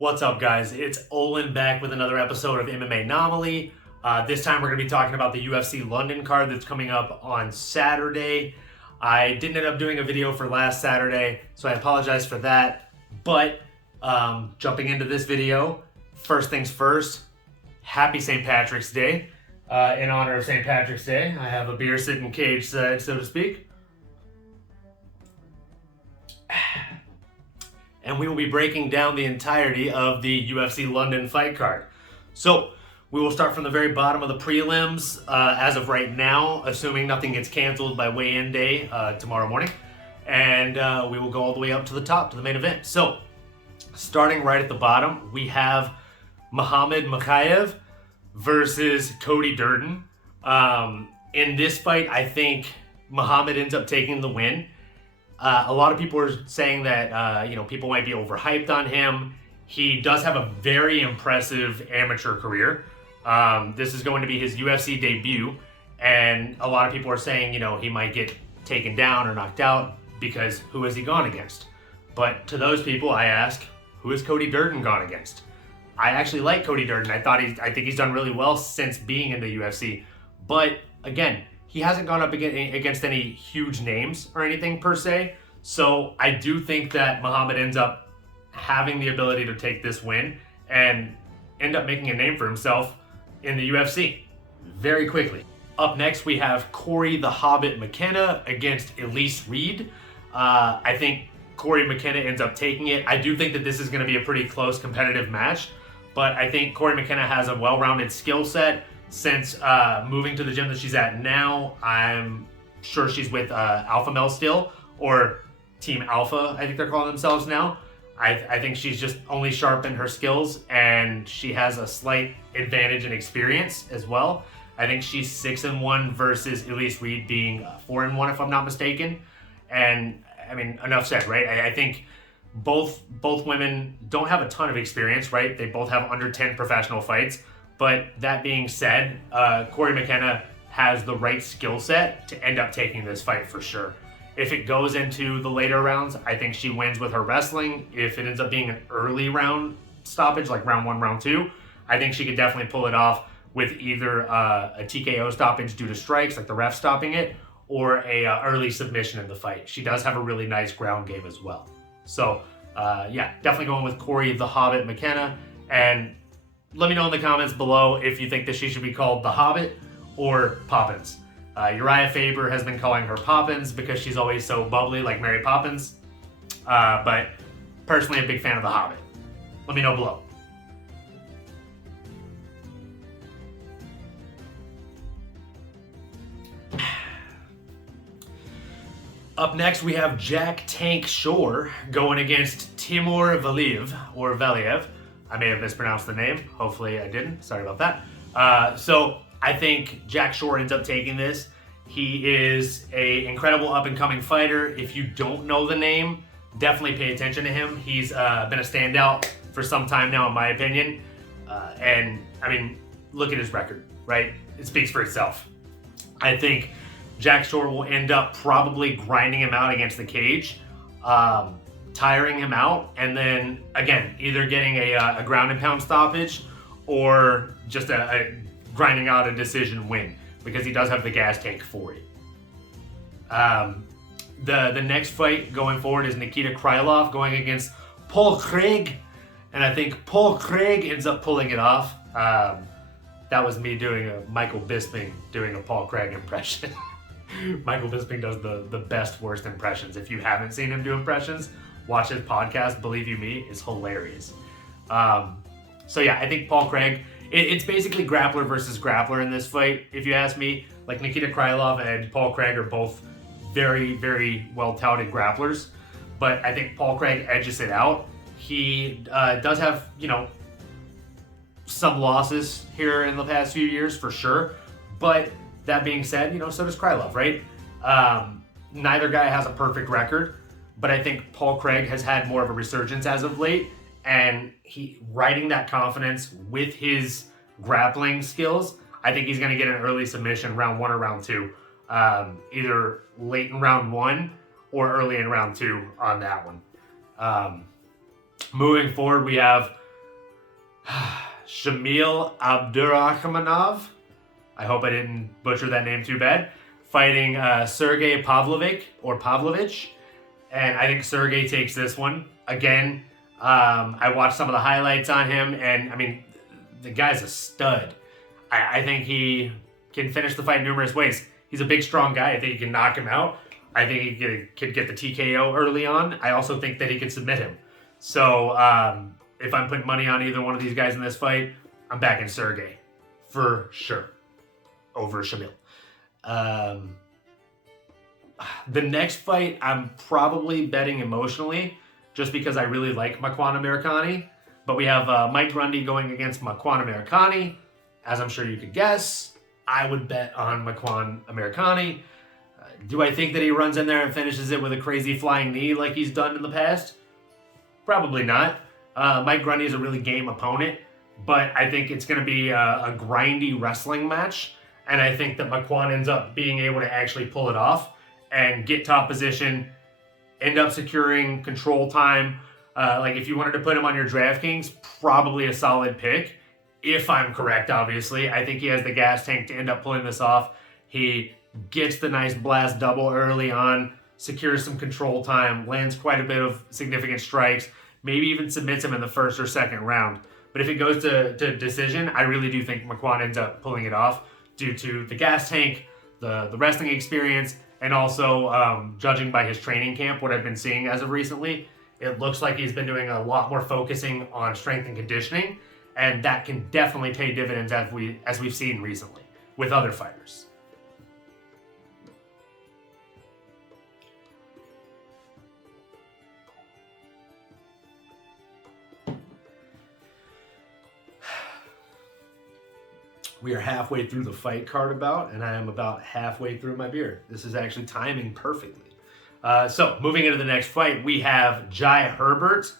What's up, guys? It's Olin back with another episode of MMAnomaly. This time we're going to be talking about the UFC London card that's coming up on Saturday. I didn't end up doing a video for last Saturday, so I apologize for that. But jumping into this video, first things first, happy St. Patrick's Day. In honor of St. Patrick's Day, I have a beer sitting cage side, so to speak. And we will be breaking down the entirety of the UFC London fight card. So we will start from the very bottom of the prelims as of right now, assuming nothing gets canceled by weigh-in day tomorrow morning. And we will go all the way up to the top, to the main event. So starting right at the bottom, we have Muhammad Mokaev versus Cody Durden. In this fight, I think Muhammad ends up taking the win. A lot of people are saying that, people might be overhyped on him. He does have a very impressive amateur career. This is going to be his UFC debut. And a lot of people are saying, he might get taken down or knocked out because who has he gone against? But to those people, I ask, who has Cody Durden gone against? I actually like Cody Durden. I think he's done really well since being in the UFC. But again, he hasn't gone up against any huge names or anything per se. So I do think that Muhammad ends up having the ability to take this win and end up making a name for himself in the UFC very quickly. Up next, we have Corey the Hobbit McKenna against Elise Reed. I think Corey McKenna ends up taking it. I do think that this is going to be a pretty close competitive match, but I think Corey McKenna has a well-rounded skill set. Since moving to the gym that she's at now, I'm sure she's with Alpha Male still, or Team Alpha, I think they're calling themselves now. I think she's just only sharpened her skills, and she has a slight advantage in experience as well. I think she's 6-1 versus Elise Reed being 4-1, if I'm not mistaken. And I mean, enough said, right? I think both women don't have a ton of experience, right? They both have under 10 professional fights. But that being said, Corey McKenna has the right skill set to end up taking this fight for sure. If it goes into the later rounds, I think she wins with her wrestling. If it ends up being an early round stoppage, like round 1, round 2, I think she could definitely pull it off with either a TKO stoppage due to strikes, like the ref stopping it, or a early submission in the fight. She does have a really nice ground game as well. So, definitely going with Corey the Hobbit McKenna. And let me know in the comments below if you think that she should be called the Hobbit or Poppins. Uriah Faber has been calling her Poppins because she's always so bubbly like Mary Poppins. But personally, a big fan of the Hobbit. Let me know below. Up next, we have Jack Tank Shore going against Timur Valiev. I may have mispronounced the name. Hopefully I didn't. Sorry about that. So I think Jack Shore ends up taking this. He is an incredible up-and-coming fighter. If you don't know the name, definitely pay attention to him. He's been a standout for some time now, in my opinion. And, I mean, look at his record, right? It speaks for itself. I think Jack Shore will end up probably grinding him out against the cage. Tiring him out, and then again either getting a ground and pound stoppage or just a grinding out a decision win, because he does have the gas tank for it. The next fight going forward is Nikita Krylov going against Paul Craig, and I think Paul Craig ends up pulling it off. That was me doing a Michael Bisping doing a Paul Craig impression. Michael Bisping does the best worst impressions. If you haven't seen him do impressions, watch his podcast, Believe You Me, is hilarious. I think Paul Craig, it's basically grappler versus grappler in this fight, if you ask me. Like, Nikita Krylov and Paul Craig are both very, very well-touted grapplers, but I think Paul Craig edges it out. He does have, some losses here in the past few years, for sure, but that being said, so does Krylov, right? Neither guy has a perfect record, but I think Paul Craig has had more of a resurgence as of late, and he riding that confidence with his grappling skills. I think he's going to get an early submission round 1 or round 2, either late in round 1 or early in round 2 on that one. Moving forward, we have Shamil Abdurakhmanov. I hope I didn't butcher that name too bad. Fighting Sergey Pavlovich. And I think Sergey takes this one. Again, I watched some of the highlights on him, and I mean, the guy's a stud. I think he can finish the fight numerous ways. He's a big, strong guy. I think he can knock him out. I think he could get the TKO early on. I also think that he could submit him. So if I'm putting money on either one of these guys in this fight, I'm backing Sergey for sure over Shamil. The next fight, I'm probably betting emotionally just because I really like Makwan Amirkhani. But we have Mike Grundy going against Makwan Amirkhani. As I'm sure you could guess, I would bet on Makwan Amirkhani. Do I think that he runs in there and finishes it with a crazy flying knee like he's done in the past? Probably not. Mike Grundy is a really game opponent, but I think it's going to be a grindy wrestling match. And I think that Makwan ends up being able to actually pull it off and get top position, end up securing control time. Like if you wanted to put him on your DraftKings, probably a solid pick. If I'm correct, obviously. I think he has the gas tank to end up pulling this off. He gets the nice blast double early on, secures some control time, lands quite a bit of significant strikes, maybe even submits him in the first or second round. But if it goes to decision, I really do think Makwan ends up pulling it off due to the gas tank, the wrestling experience, and also judging by his training camp, what I've been seeing as of recently, it looks like he's been doing a lot more focusing on strength and conditioning, and that can definitely pay dividends as we've seen recently with other fighters. We are halfway through the fight card and I am about halfway through my beer. This is actually timing perfectly. So moving into the next fight, we have Jai Herbert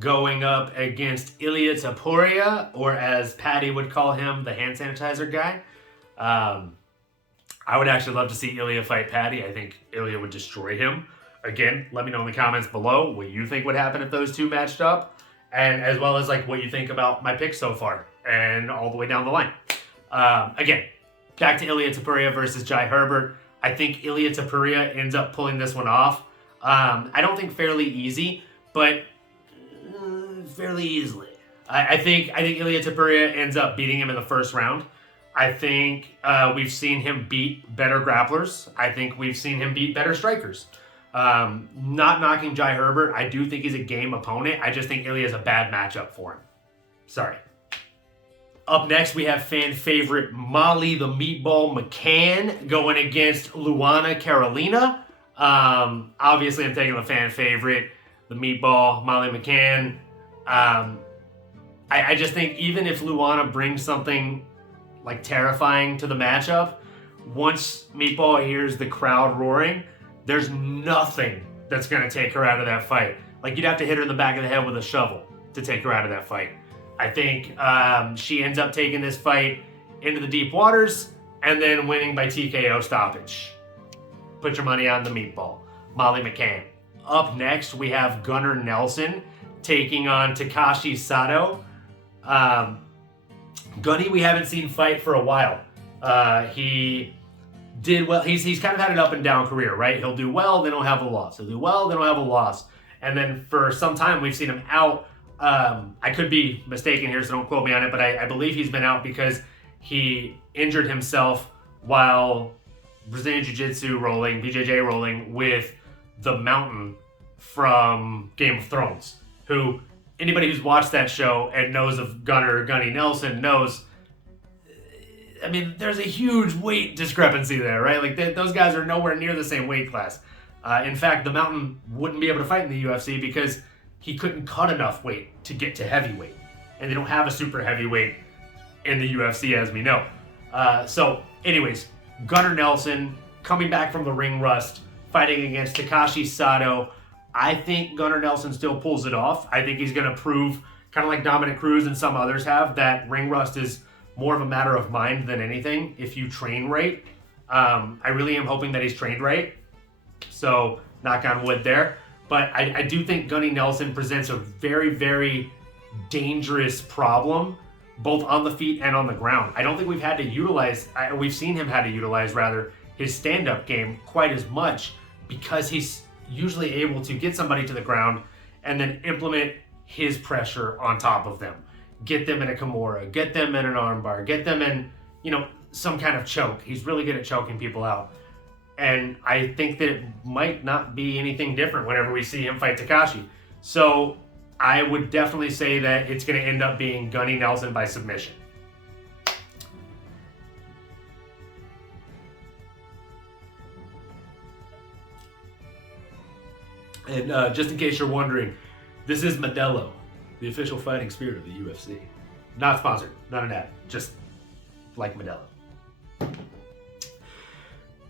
going up against Ilia Topuria, or as Patty would call him, the hand sanitizer guy. I would actually love to see Ilia fight Patty. I think Ilia would destroy him. Again, let me know in the comments below what you think would happen if those two matched up, and as well as like what you think about my picks so far and all the way down the line. Again, back to Ilia Topuria versus Jai Herbert. I think Ilia Topuria ends up pulling this one off. I don't think fairly easy, but fairly easily. I think Ilia Topuria ends up beating him in the first round. I think we've seen him beat better grapplers. I think we've seen him beat better strikers. Not knocking Jai Herbert. I do think he's a game opponent. I just think Ilia is a bad matchup for him. Sorry. Up next, we have fan favorite Molly the Meatball McCann going against Luana Carolina. Obviously, I'm taking the fan favorite, the Meatball, Molly McCann. I just think even if Luana brings something like terrifying to the matchup, once Meatball hears the crowd roaring, there's nothing that's going to take her out of that fight. Like, you'd have to hit her in the back of the head with a shovel to take her out of that fight. I think she ends up taking this fight into the deep waters and then winning by TKO stoppage. Put your money on the Meatball, Molly McCann. Up next, we have Gunnar Nelson taking on Takashi Sato. Gunny, we haven't seen fight for a while. He did well. He's kind of had an up and down career, right? He'll do well, then he'll have a loss. He'll do well, then he'll have a loss. And then for some time, we've seen him out. I could be mistaken here, so don't quote me on it, but I believe he's been out because he injured himself while Brazilian Jiu-Jitsu rolling, BJJ rolling with the Mountain from Game of Thrones, who anybody who's watched that show and knows of Gunny Nelson knows, I mean, there's a huge weight discrepancy there, right? Like, those guys are nowhere near the same weight class. In fact, the Mountain wouldn't be able to fight in the UFC because he couldn't cut enough weight to get to heavyweight. And they don't have a super heavyweight in the UFC, as we know. So, anyways, Gunnar Nelson coming back from the ring rust, fighting against Takashi Sato. I think Gunnar Nelson still pulls it off. I think he's going to prove, kind of like Dominic Cruz and some others have, that ring rust is more of a matter of mind than anything if you train right. I really am hoping that he's trained right. So, knock on wood there. But I do think Gunny Nelson presents a very, very dangerous problem both on the feet and on the ground. I don't think we've seen him had to utilize rather his stand-up game quite as much, because he's usually able to get somebody to the ground and then implement his pressure on top of them. Get them in a Kimura, get them in an armbar, get them in, some kind of choke. He's really good at choking people out. And I think that it might not be anything different whenever we see him fight Takashi. So I would definitely say that it's going to end up being Gunny Nelson by submission. And just in case you're wondering, this is Modelo, the official fighting spirit of the UFC. Not sponsored, not an ad, just like Modelo.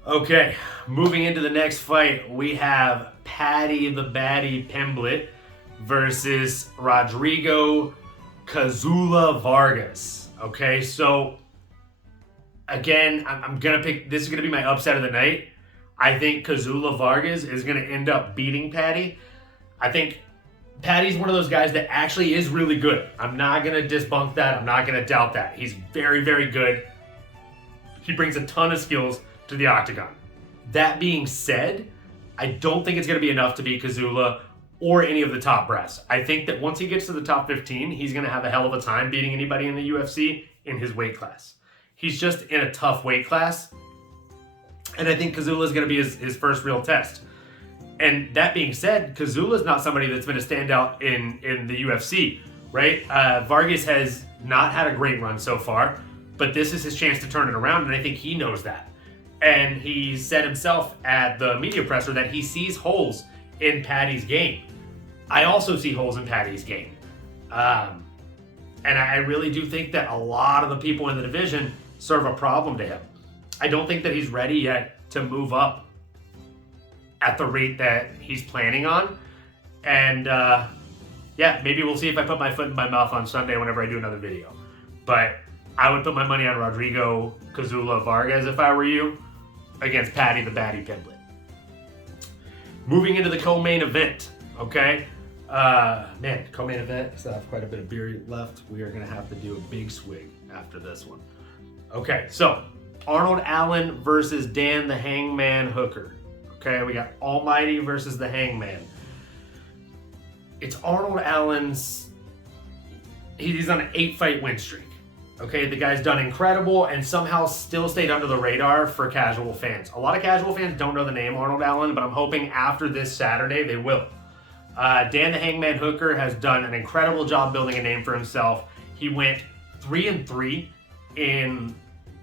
Okay, moving into the next fight, we have Paddy the Baddy Pimblett versus Rodrigo Kazula Vargas. Okay, so again, I'm gonna pick, this is gonna be my upset of the night. I think Kazula Vargas is gonna end up beating Paddy. I think Paddy's one of those guys that actually is really good. I'm not gonna debunk that, I'm not gonna doubt that. He's very, very good. He brings a ton of skills to the octagon. That being said, I don't think it's going to be enough to beat Kazula or any of the top brass. I think that once he gets to the top 15, he's going to have a hell of a time beating anybody in the UFC in his weight class. He's just in a tough weight class, and I think Kazula is going to be his first real test. And that being said, Kazula is not somebody that's been a standout in the UFC, right? Vargas has not had a great run so far, but this is his chance to turn it around, and I think he knows that. And he said himself at the media presser that he sees holes in Paddy's game. I also see holes in Paddy's game. And I really do think that a lot of the people in the division serve a problem to him. I don't think that he's ready yet to move up at the rate that he's planning on. And maybe we'll see if I put my foot in my mouth on Sunday whenever I do another video. But I would put my money on Rodrigo Kazula Vargas if I were you, against Paddy the Baddy Pimblett. Moving into the co-main event, okay? Co-main event, I still have quite a bit of beer left. We are going to have to do a big swig after this one. Okay, so Arnold Allen versus Dan the Hangman Hooker. Okay, we got Almighty versus the Hangman. It's Arnold Allen's, he's on an 8-fight win streak. Okay, the guy's done incredible and somehow still stayed under the radar for casual fans. A lot of casual fans don't know the name Arnold Allen, but I'm hoping after this Saturday they will. Dan the Hangman Hooker has done an incredible job building a name for himself. He went 3-3 in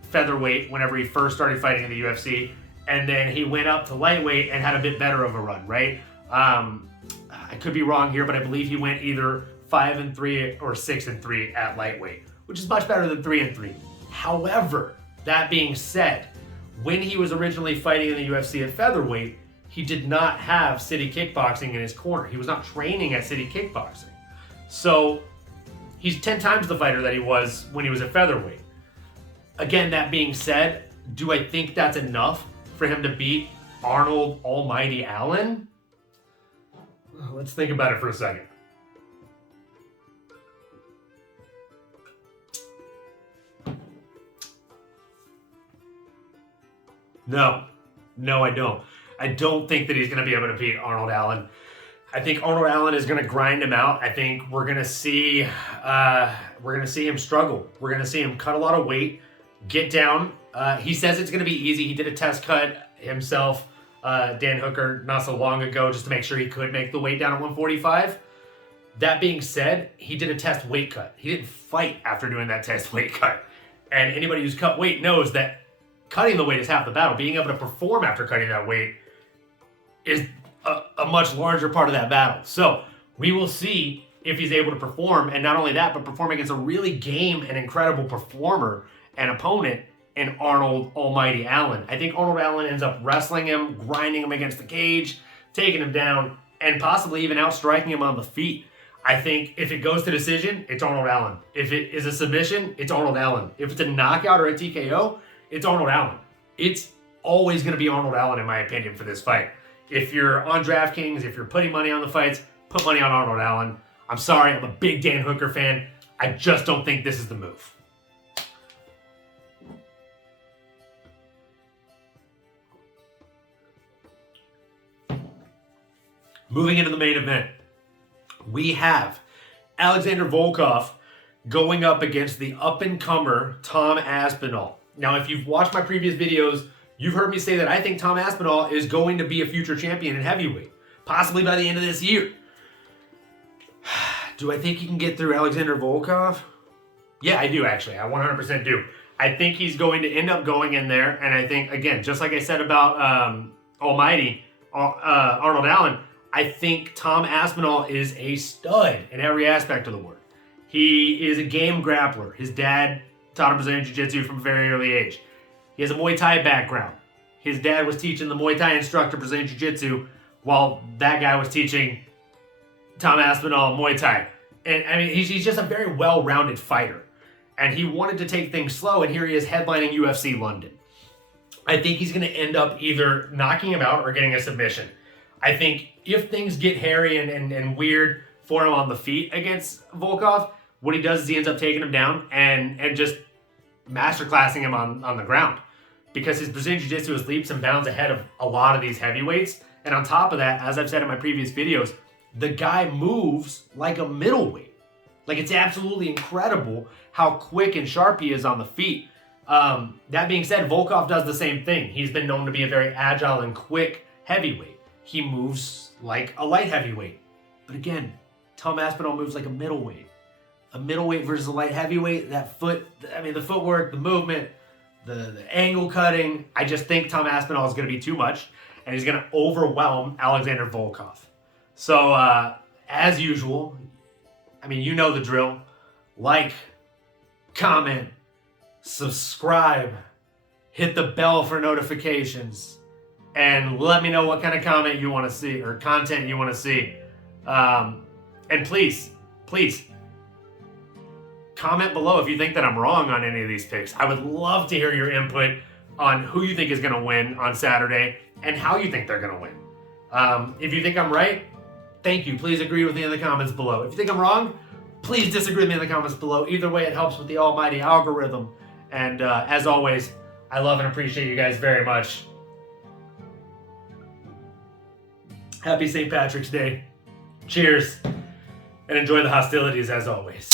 featherweight whenever he first started fighting in the UFC, and then he went up to lightweight and had a bit better of a run, right? I could be wrong here, but I believe he went either 5-3 or 6-3 at lightweight, which is much better than 3-3. However, that being said, when he was originally fighting in the UFC at featherweight, he did not have City Kickboxing in his corner. He was not training at City Kickboxing. So he's 10 times the fighter that he was when he was at featherweight. Again, that being said, do I think that's enough for him to beat Arnold Almighty Allen? Let's think about it for a second. No, I don't. I don't think that he's going to be able to beat Arnold Allen. I think Arnold Allen is going to grind him out. I think we're going to see him struggle. We're going to see him cut a lot of weight, get down. He says it's going to be easy. He did a test cut himself, Dan Hooker, not so long ago, just to make sure he could make the weight down at 145. That being said, he did a test weight cut. He didn't fight after doing that test weight cut. And anybody who's cut weight knows that cutting the weight is half the battle. Being able to perform after cutting that weight is a much larger part of that battle. So we will see if he's able to perform, and not only that, but perform against a really game and incredible performer and opponent in Arnold Almighty Allen. I think Arnold Allen ends up wrestling him, grinding him against the cage, taking him down, and possibly even outstriking him on the feet. I think if it goes to decision, it's Arnold Allen. If it is a submission, it's Arnold Allen. If it's a knockout or a TKO, it's Arnold Allen. It's always going to be Arnold Allen, in my opinion, for this fight. If you're on DraftKings, if you're putting money on the fights, put money on Arnold Allen. I'm sorry, I'm a big Dan Hooker fan. I just don't think this is the move. Moving into the main event, we have Alexander Volkov going up against the up-and-comer Tom Aspinall. Now, if you've watched my previous videos, you've heard me say that I think Tom Aspinall is going to be a future champion in heavyweight, possibly by the end of this year. Do I think he can get through Alexander Volkov? Yeah, I do, actually. I 100% do. I think he's going to end up going in there, and I think, again, just like I said about Almighty, Arnold Allen, I think Tom Aspinall is a stud in every aspect of the word. He is a game grappler. His dad taught him Brazilian Jiu-Jitsu from a very early age. He has a Muay Thai background. His dad was teaching the Muay Thai instructor Brazilian Jiu-Jitsu while that guy was teaching Tom Aspinall Muay Thai. And I mean, he's just a very well-rounded fighter. And he wanted to take things slow, and here he is headlining UFC London. I think he's going to end up either knocking him out or getting a submission. I think if things get hairy and weird for him on the feet against Volkov, what he does is he ends up taking him down and just masterclassing him on the ground. Because his Brazilian Jiu-Jitsu is leaps and bounds ahead of a lot of these heavyweights. And on top of that, as I've said in my previous videos, the guy moves like a middleweight. Like, it's absolutely incredible how quick and sharp he is on the feet. That being said, Volkov does the same thing. He's been known to be a very agile and quick heavyweight. He moves like a light heavyweight. But again, Tom Aspinall moves like a middleweight. A middleweight versus a light heavyweight, the footwork, the movement, the angle cutting, I just think Tom Aspinall is going to be too much, and he's going to overwhelm Alexander Volkov. So, as usual, I mean, you know the drill. Like, comment, subscribe, hit the bell for notifications, and let me know what kind of comment you want to see, or content you want to see. And please, comment below if you think that I'm wrong on any of these picks. I would love to hear your input on who you think is going to win on Saturday and how you think they're going to win. If you think I'm right, thank you. Please agree with me in the comments below. If you think I'm wrong, please disagree with me in the comments below. Either way, it helps with the almighty algorithm. And as always, I love and appreciate you guys very much. Happy St. Patrick's Day. Cheers. And enjoy the hostilities as always.